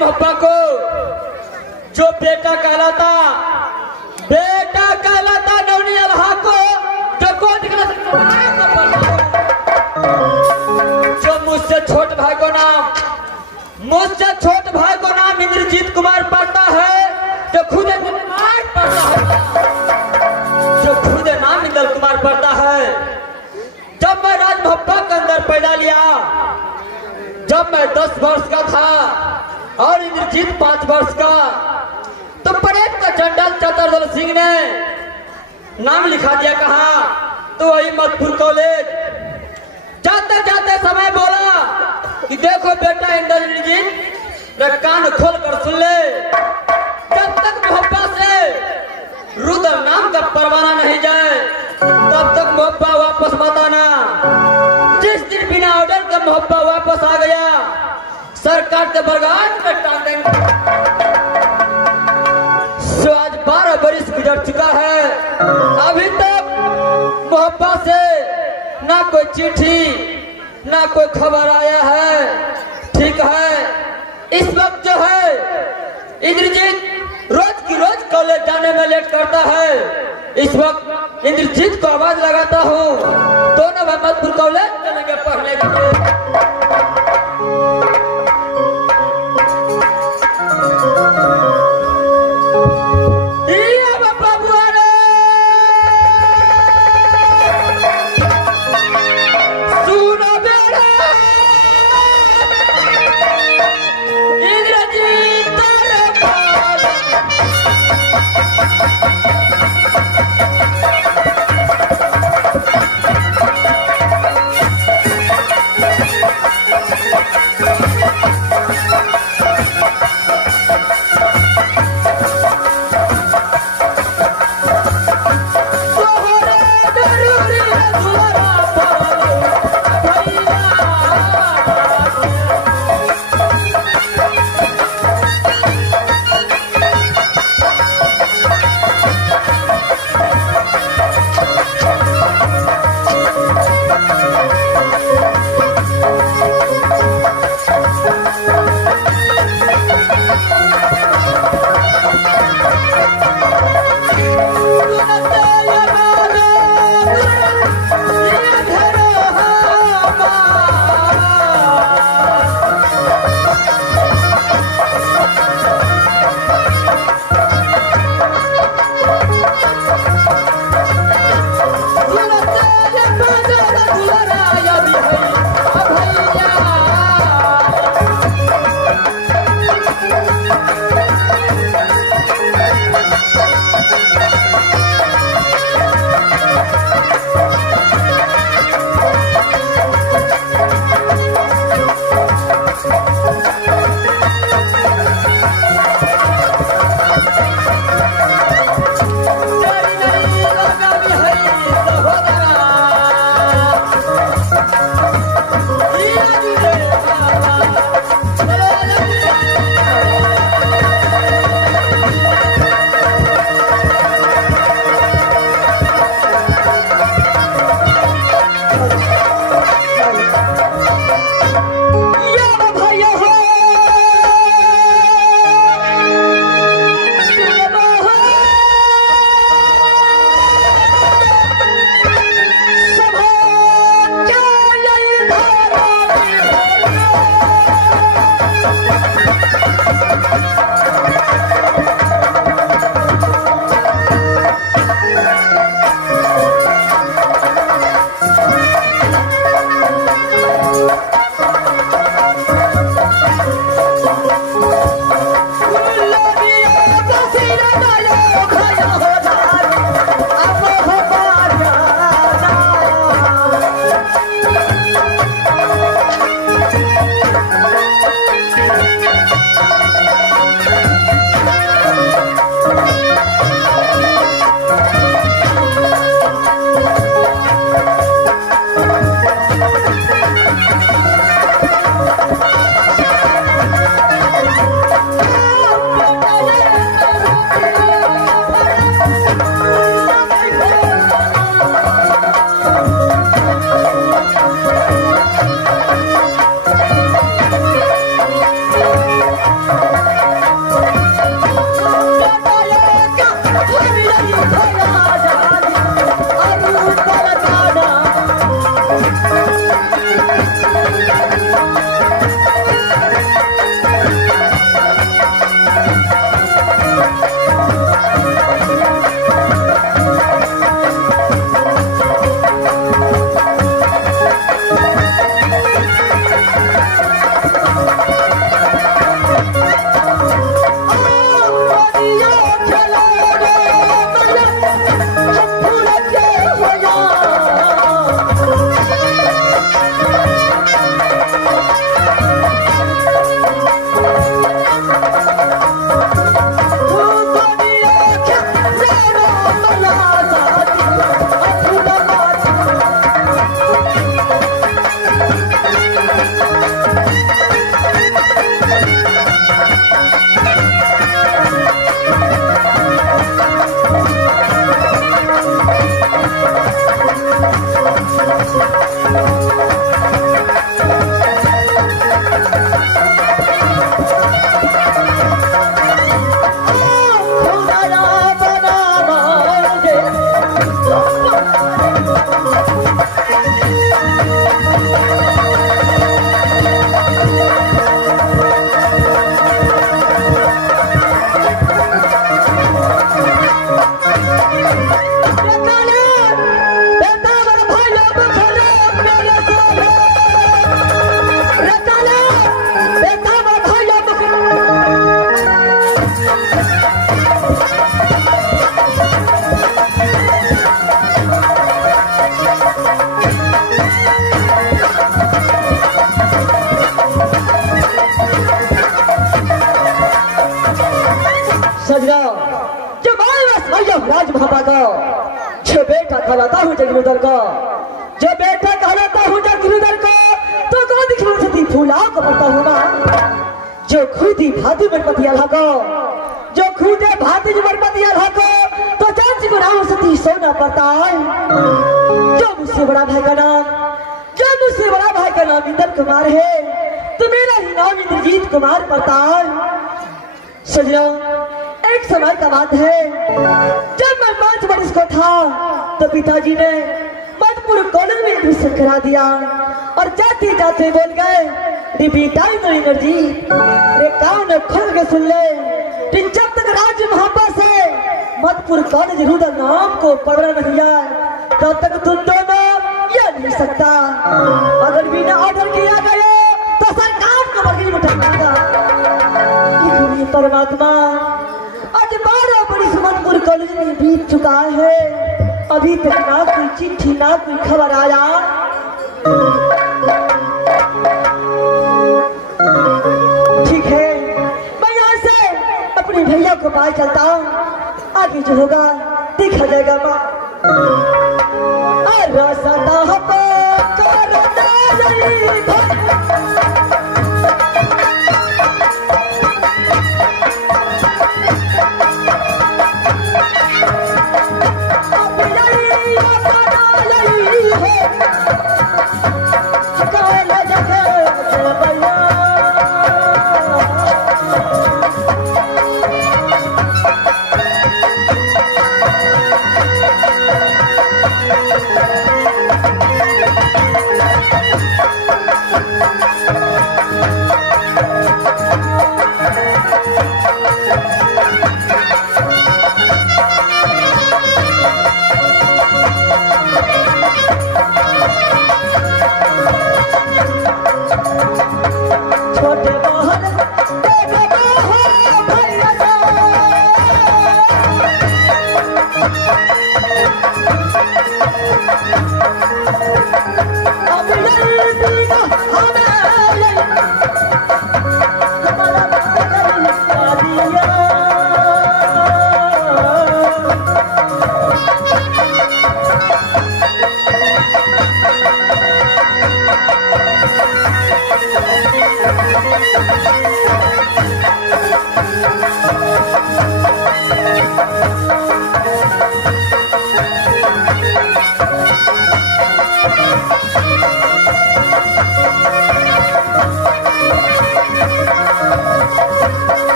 मोहब्बा को जो बेटा कहलाता नवनी अल्लाह को जो गोद जो मुझसे छोट भाई को नाम इंद्रजीत कुमार पढ़ता है, जो खुद नाम इंद्र कुमार पढ़ता है। जब मैं राज मोहब्बा के अंदर पैदा लिया, जब मैं 10 वर्ष का था और इंद्रजीत 5 वर्ष का, तो परेड का जनरल चतुर्दल सिंह ने नाम लिखा दिया। कहा तो वही मधुपुर कॉलेज जाते जाते समय बोला कि देखो बेटा इंद्रजीत, कान खोल कर सुन ले, जब तक मोहब्बा से रुद्र नाम का परवाना नहीं जाए तब तक मोहब्बा वापस मत आना। जिस दिन बिना ऑर्डर का मोहब्बा वापस आ गया, सरकार के बरगाह में टांग देंगे। सो आज 12 बरस गुजर चुका है, अभी तक मोहब्बा से ना कोई चिट्ठी ना कोई खबर आया है। ठीक है, इस वक्त जो है इंद्रजीत रोज की रोज कॉलेज जाने में लेट करता है। इस वक्त इंद्रजीत को आवाज लगाता हूँ, दोनों मधुपुर कॉलेज चलेंगे पढ़ने के लिए। सजना जो राज भापा का जो बेटा कहलाता हूँ जगनुदर का, जो बेटा कहलाता हूँ जगनुदर का, तो कौन दिखा सकती फूला को पड़ता हूँ ना, जो खुद ही भाती मरपति अल्लाह को, जो खुद है भाती मरपति अल्लाह को, तो चाची को नाम सती सोना पड़ता है। जो मुझसे बड़ा भाई का नाम इंद्र कुमार है, तो मेरा ही नाम इंद्रजीत कुमार पड़ता है। सजना एक समय का बात है, जब मैं 5 वर्ष का था तो पिताजी ने मधुपुर कॉलेज में एडमिशन करा दिया और जाते जाते बोल गए, बेटा इंद्रजीत रे कान खोल के सुन ले, जब तक राज महापा से मधुपुर कॉलेज रुदल नाम को पढ़ना नहीं है तब तक तुम दोनों यह नहीं सकता। अगर बिना ऑर्डर किया गया तो सरकार को बरगीज में उठाएगा। परमात्मा आज 12 बड़ी मधुपुर कॉलेज में बीत चुका है, अभी तक ना कोई चिट्ठी ना कोई खबर आया। ठीक है, मैं यहाँ से अपने भैया को पास चलता हूँ, आगे जो होगा देखा जाएगा।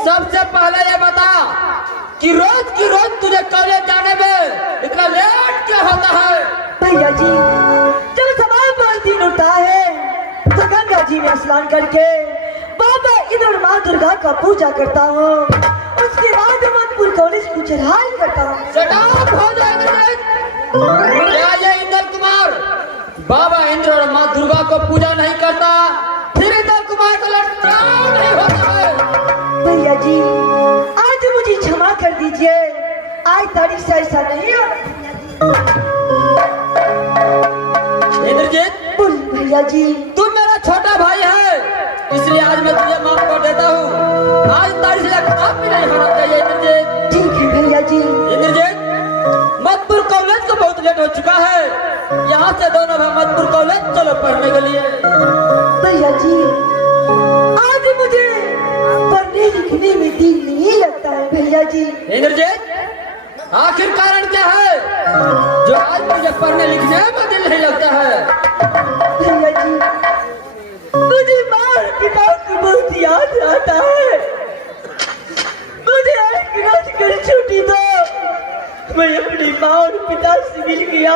सबसे पहले ये बता कि रोज की रोज तुझे कॉलेज जाने में इतना लेट क्या होता है? भैया जी, जब समय पर दिन उठता है तो गंगा जी में स्नान करके बाबा इंद्र माँ दुर्गा का पूजा करता हूँ, उसके बाद मधुपुर कॉलेज की चढ़ाई करता हूँ। स्टॉप हो जाए। क्या ये इंद्र कुमार बाबा इंद्र और माँ दुर्गा को पूजा नहीं करता, फिर इंद्र कुमार का लड़का नहीं होता है? भैया जी, आज मुझे क्षमा कर दीजिए, आज तारीख से ऐसा नहीं हो। इंद्रजीत, भैया जी, तू मेरा छोटा भाई है, इसलिए आज मैं तुझे माफ कर देता हूँ। आज तारीख से खराब भी नहीं होना चाहिए। इंद्रजीत ठीक है भैया जी। इंद्रजीत, मधुपुर कॉलेज को बहुत लेट हो चुका है, यहाँ से दोनों भाई मधुपुर कॉलेज चलो पढ़ने के लिए। भैया जी, आज मुझे पढ़ने लिखने में दिल नहीं लगता है भैया जी। इंद्रजीत, आखिर कारण क्या है जो आज मुझे पढ़ने लिखने में दिल नहीं लगता है? भैया जी, मुझे माँ और पिता की बहुत याद आता है, मुझे एक रात की छुट्टी दो, मैं अपनी माँ और पिता से मिल गया।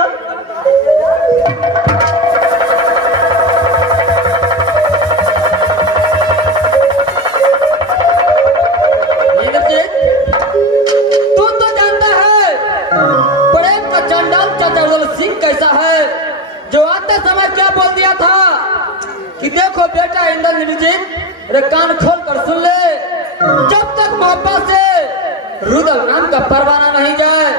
तू तो जानता है प्रेम का चंडाल चतुर्दल सिंह कैसा है, जो आते समय क्या बोल दिया था कि देखो बेटा इंद्रजीत, रे कान खोल कर सुन ले, जब तक मोहब्बत से रुदल नाम का परवाना नहीं जाए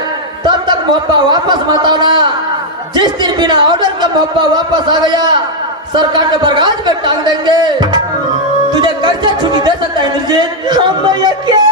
तब तक मोहब्बत वापस मत आना। जिस दिन बिना ऑर्डर का मोहब्बत वापस आ गया सरकार के बरगाज में टांग देंगे। तुझे कैसे छुट्टी दे सकता है इंद्रजीत? हम भैया क्या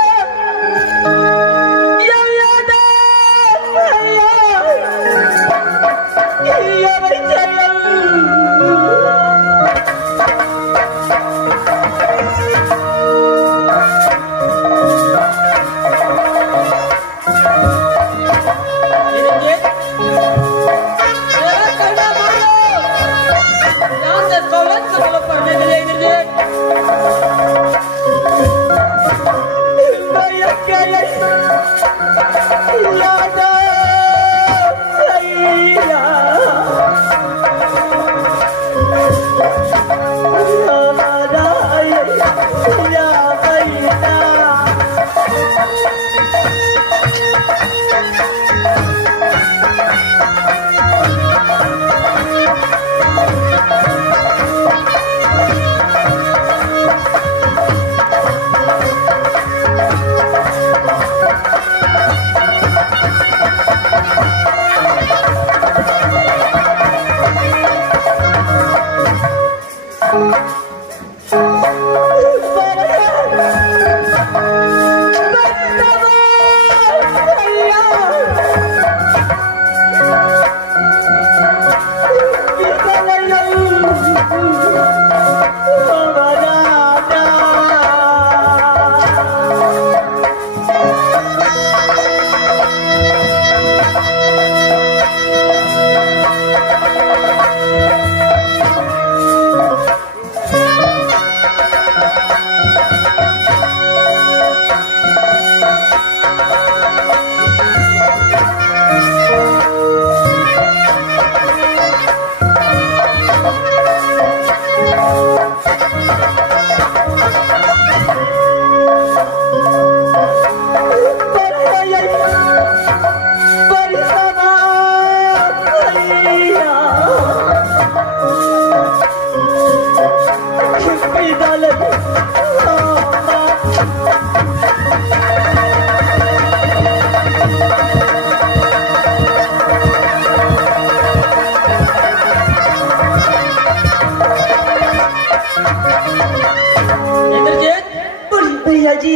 भैया जी,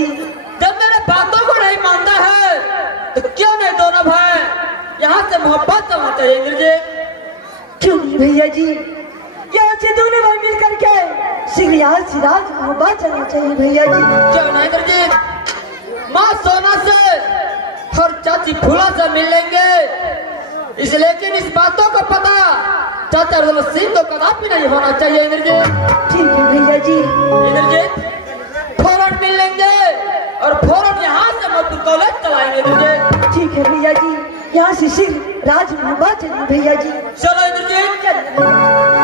जब मेरे बातों को नहीं मानता है तो क्यों नहीं दोनों भाई यहाँ से मोहब्बत समाते हैं इंद्रजीत? क्यों नहीं भैया जी, यहाँ से दोनों भाई मिल करके सिंगियार सिराज मोहब्बत चलना चाहिए भैया जी। क्यों नहीं इंद्रजीत? माँ सोना से और चाची फूला से मिल लेंगे, इस लेकिन इस बातों का पता चाचा रुदल सिंह तो कदापि नहीं होना चाहिए इंद्रजीत। ठीक है भैया जी। इंद्रजीत फौरन मिल लेंगे और फौरन यहाँ से मजदूर कॉलेज चलाएंगे इंद्रजीत। ठीक है भैया जी, यहाँ से सिर्फ राज मोहब्बत चलिए भैया जी। चलो इंद्रजीत।